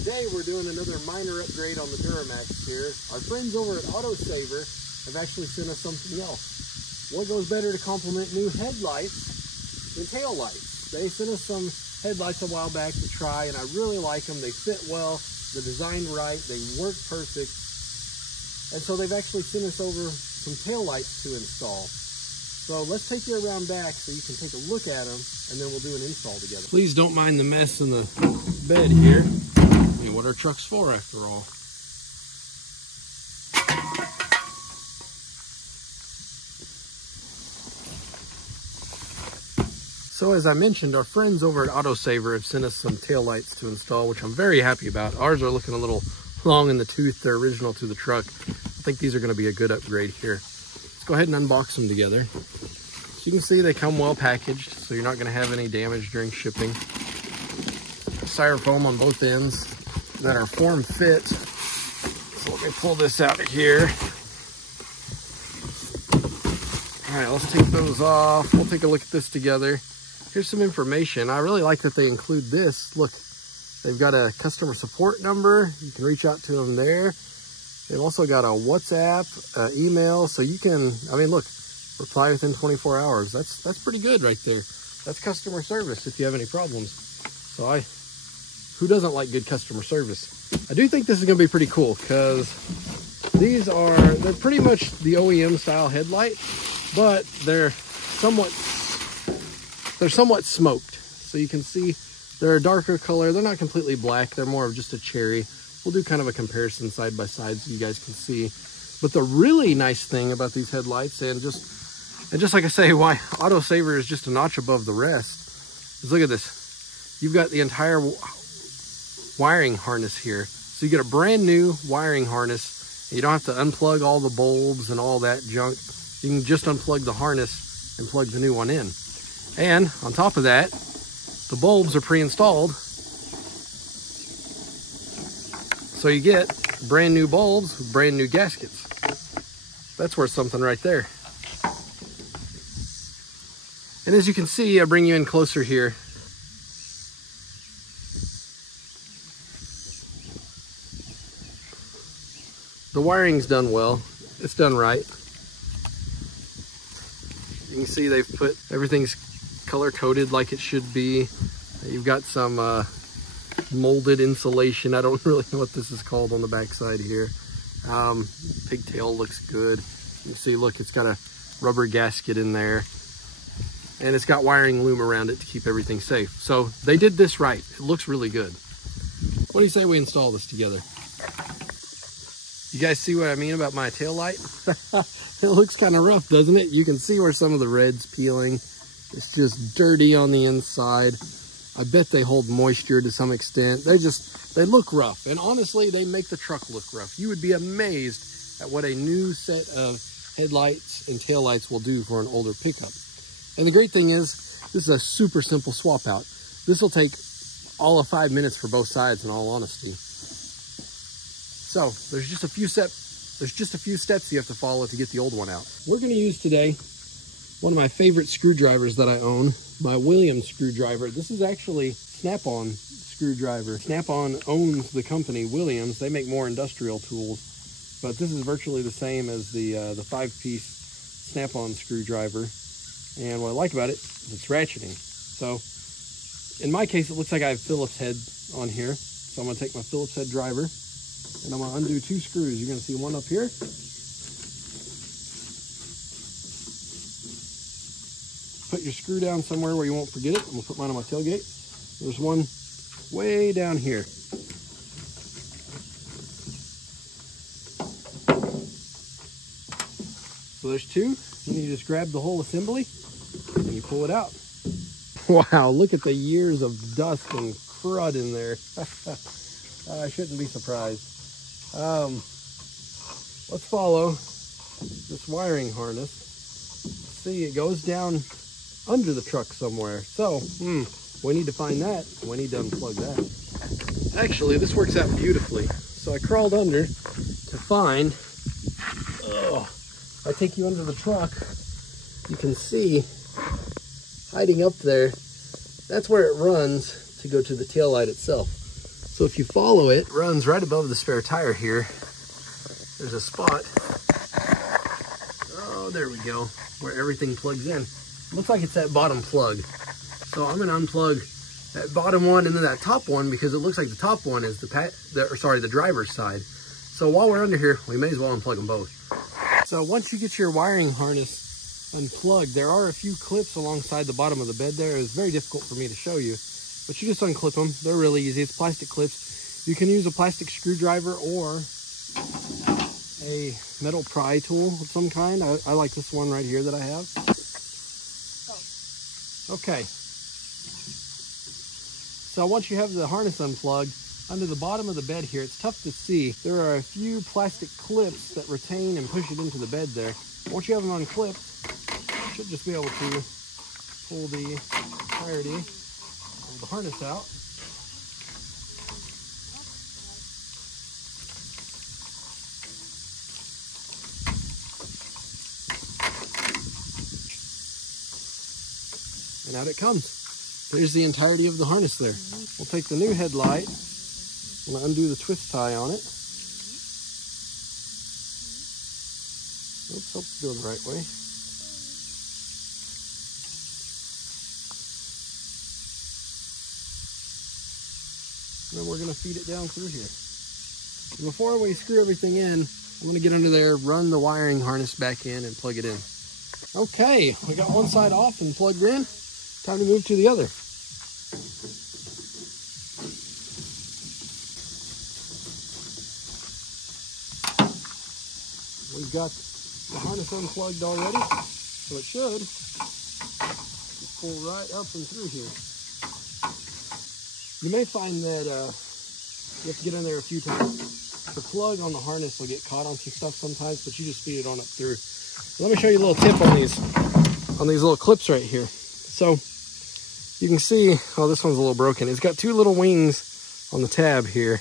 Today we're doing another minor upgrade on the Duramax here. Our friends over at AutoSaver have actually sent us something else. What goes better to complement new headlights than tail lights? They sent us some headlights a while back to try, and I really like them. They fit well, they're designed right, they work perfect. And so they've actually sent us over some tail lights to install. So let's take you around back so you can take a look at them, and then we'll do an install together. Please don't mind the mess in the bed here. I mean, what are trucks for after all? So as I mentioned, our friends over at AutoSaver have sent us some tail lights to install, which I'm very happy about. Ours are looking a little long in the tooth. They're original to the truck. I think these are going to be a good upgrade here. Let's go ahead and unbox them together. So you can see they come well packaged, so you're not going to have any damage during shipping. Styrofoam on both ends that are form fit. So let me pull this out of here. All right, let's take those off. We'll take a look at this together. Here's some information. I really like that they include this. Look, they've got a customer support number. You can reach out to them there. They've also got a WhatsApp, email, so you can, I mean, look, reply within 24 hours. That's pretty good right there. That's customer service if you have any problems. So who doesn't like good customer service? I do think this is gonna be pretty cool because they're pretty much the OEM style headlight, but they're somewhat smoked. So you can see they're a darker color. They're not completely black. They're more of just a cherry. We'll do kind of a comparison side by side so you guys can see. But the really nice thing about these headlights, and just like I say, why AutoSaver is just a notch above the rest, is look at this. You've got the entire wiring harness here. So you get a brand new wiring harness. And you don't have to unplug all the bulbs and all that junk. You can just unplug the harness and plug the new one in. And on top of that, the bulbs are pre-installed. So you get brand new bulbs with brand new gaskets. That's worth something right there. And as you can see, I bring you in closer here. The wiring's done well. It's done right. You can see they've put everything's color coded like it should be. You've got some molded insulation. I don't really know what this is called on the backside here. Pigtail looks good. You see, look, it's got a rubber gasket in there, and it's got wiring loom around it to keep everything safe. So they did this right. It looks really good. What do you say we install this together? You guys see what I mean about my tail light? It looks kind of rough, doesn't it? You can see where some of the red's peeling. It's just dirty on the inside. I bet they hold moisture to some extent. They look rough. And honestly, they make the truck look rough. You would be amazed at what a new set of headlights and taillights will do for an older pickup. And the great thing is, this is a super simple swap out. This will take all of 5 minutes for both sides, in all honesty. So there's just a few steps you have to follow to get the old one out. We're going to use today one of my favorite screwdrivers that I own, my Williams screwdriver. This is actually Snap-on screwdriver. Snap-on owns the company Williams. They make more industrial tools, but this is virtually the same as the 5-piece Snap-on screwdriver. And what I like about it is it's ratcheting. So in my case, it looks like I have Phillips head on here. So I'm going to take my Phillips head driver and I'm going to undo 2 screws. You're going to see one up here. Put your screw down somewhere where you won't forget it. I'm going to put mine on my tailgate. There's one way down here. So there's 2. Then you just grab the whole assembly and you pull it out. Wow, look at the years of dust and crud in there. I shouldn't be surprised. Let's follow this wiring harness. See, it goes down under the truck somewhere. So, we need to find that. We need to unplug that. Actually, this works out beautifully. So I crawled under to find, if I take you under the truck, you can see hiding up there, that's where it runs to go to the taillight itself. So if you follow it, it runs right above the spare tire here. There's a spot. Oh, there we go, where everything plugs in. Looks like it's that bottom plug. So I'm gonna unplug that bottom one and then that top one, because it looks like the top one is the driver's side. So while we're under here, we may as well unplug them both. So once you get your wiring harness unplugged, there are a few clips alongside the bottom of the bed there. It's very difficult for me to show you, but you just unclip them. They're really easy. It's plastic clips. You can use a plastic screwdriver or a metal pry tool of some kind. I like this one right here that I have. Okay. So once you have the harness unplugged, under the bottom of the bed here, it's tough to see. There are a few plastic clips that retain and push it into the bed there. Once you have them unclipped, you should just be able to pull the entirety of the harness out. And out it comes. There's the entirety of the harness there. We'll take the new headlight. I'm going to undo the twist tie on it. Oops, hope it's going the right way. And then we're going to feed it down through here. And before we screw everything in, I'm going to get under there, run the wiring harness back in, and plug it in. Okay, we got one side off and plugged in. Time to move to the other. We've got the harness unplugged already, so it should pull right up and through here. You may find that you have to get in there a few times. The plug on the harness will get caught on some stuff sometimes, but you just feed it on up through. So let me show you a little tip on these little clips right here. So you can see, oh, this one's a little broken. It's got two little wings on the tab here.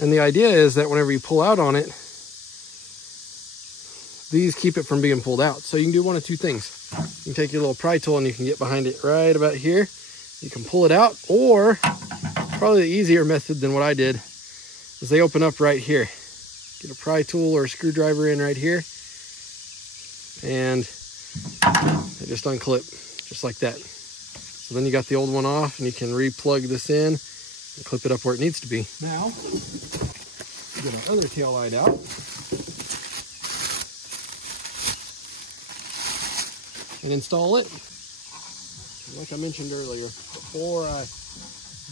And the idea is that whenever you pull out on it, these keep it from being pulled out. So you can do one of two things. You can take your little pry tool and you can get behind it right about here. You can pull it out, or probably the easier method than what I did is they open up right here. Get a pry tool or a screwdriver in right here, and they just unclip just like that. So then you got the old one off and you can re-plug this in and clip it up where it needs to be. Now, get our other tail light out. And install it. Like I mentioned earlier, before I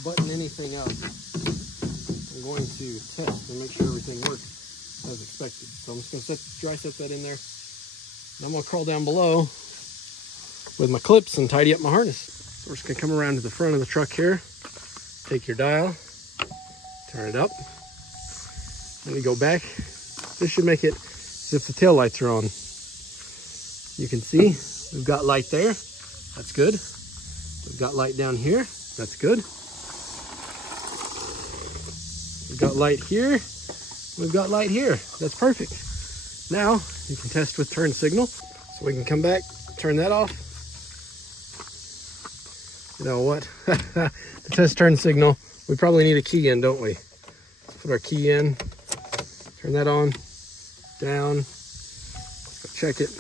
button anything up, I'm going to test and make sure everything works as expected. So I'm just going to dry set that in there. And I'm going to crawl down below with my clips and tidy up my harness. So we're just going to come around to the front of the truck here, take your dial, turn it up, then you go back. This should make it as if the tail lights are on. You can see we've got light there. That's good. We've got light down here. That's good. We've got light here. We've got light here. That's perfect. Now you can test with turn signal. So we can come back, turn that off. You know what? To test turn signal, we probably need a key in, don't we? Put our key in, turn that on, down, check it.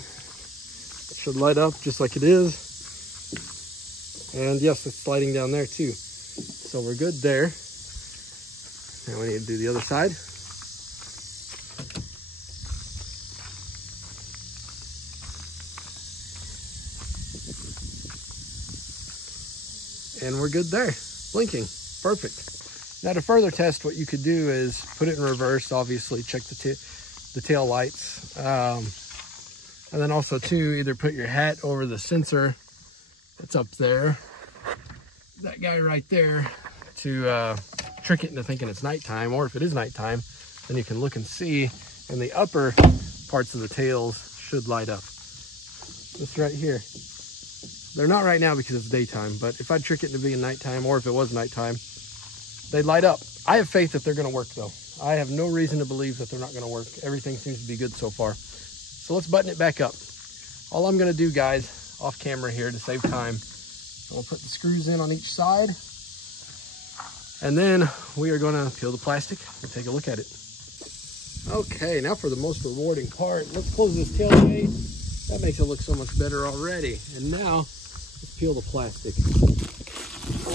Should light up just like it is. And yes, it's sliding down there too. So we're good there. Now we need to do the other side. And we're good there. Blinking. Perfect. Now to further test, what you could do is put it in reverse, obviously, check the tail lights. And then also too, either put your hat over the sensor that's up there, that guy right there, to trick it into thinking it's nighttime, or if it is nighttime, then you can look and see, and the upper parts of the tails should light up. This right here. They're not right now because it's daytime, but if I trick it into being nighttime, or if it was nighttime, they'd light up. I have faith that they're gonna work though. I have no reason to believe that they're not gonna work. Everything seems to be good so far. So let's button it back up. All I'm gonna do, guys, off camera here to save time, I'll put the screws in on each side. And then we are gonna peel the plastic and take a look at it. Okay, now for the most rewarding part. Let's close this tailgate. That makes it look so much better already. And now, let's peel the plastic.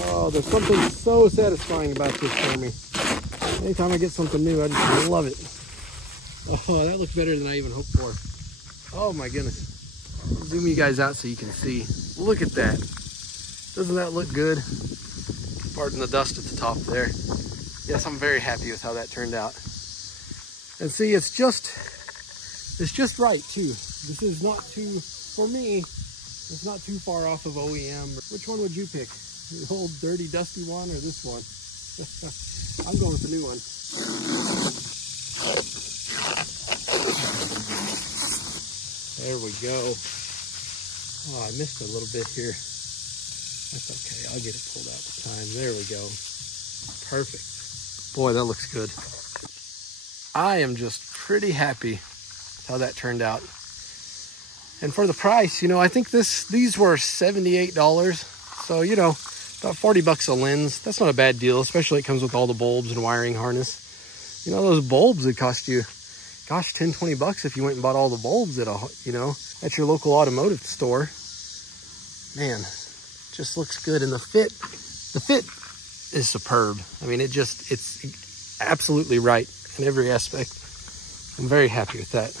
Oh, there's something so satisfying about this for me. Anytime I get something new, I just love it. Oh, that looks better than I even hoped for. Oh my goodness. Zoom you guys out so you can see. Look at that. Doesn't that look good? Pardon the dust at the top there. Yes, I'm very happy with how that turned out. And see, it's just right too. This is not too, for me, it's not too far off of OEM. Which one would you pick? The old dirty, dusty one or this one? I'm going with the new one. There we go. Oh, I missed a little bit here. That's okay, I'll get it pulled out this time. There we go. Perfect. Boy, that looks good. I am just pretty happy how that turned out. And for the price, you know, I think these were $78. So, you know, about 40 bucks a lens. That's not a bad deal, especially it comes with all the bulbs and wiring harness. You know, those bulbs that cost you, gosh, 10, 20 bucks if you went and bought all the bulbs at at your local automotive store. Man, just looks good. And the fit is superb. I mean, it's absolutely right in every aspect. I'm very happy with that.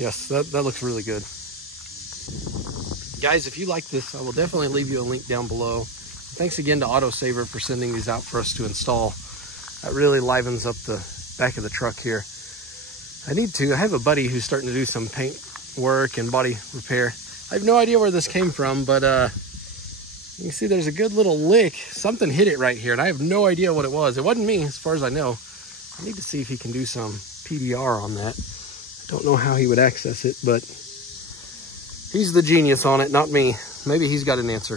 Yes, that looks really good. Guys, if you like this, I will definitely leave you a link down below. Thanks again to AutoSaver for sending these out for us to install. That really livens up the back of the truck here. I have a buddy who's starting to do some paint work and body repair. I have no idea where this came from, but you can see there's a good little lick. Something hit it right here, and I have no idea what it was. It wasn't me, as far as I know. I need to see if he can do some PBR on that. I don't know how he would access it, but he's the genius on it, not me. Maybe he's got an answer.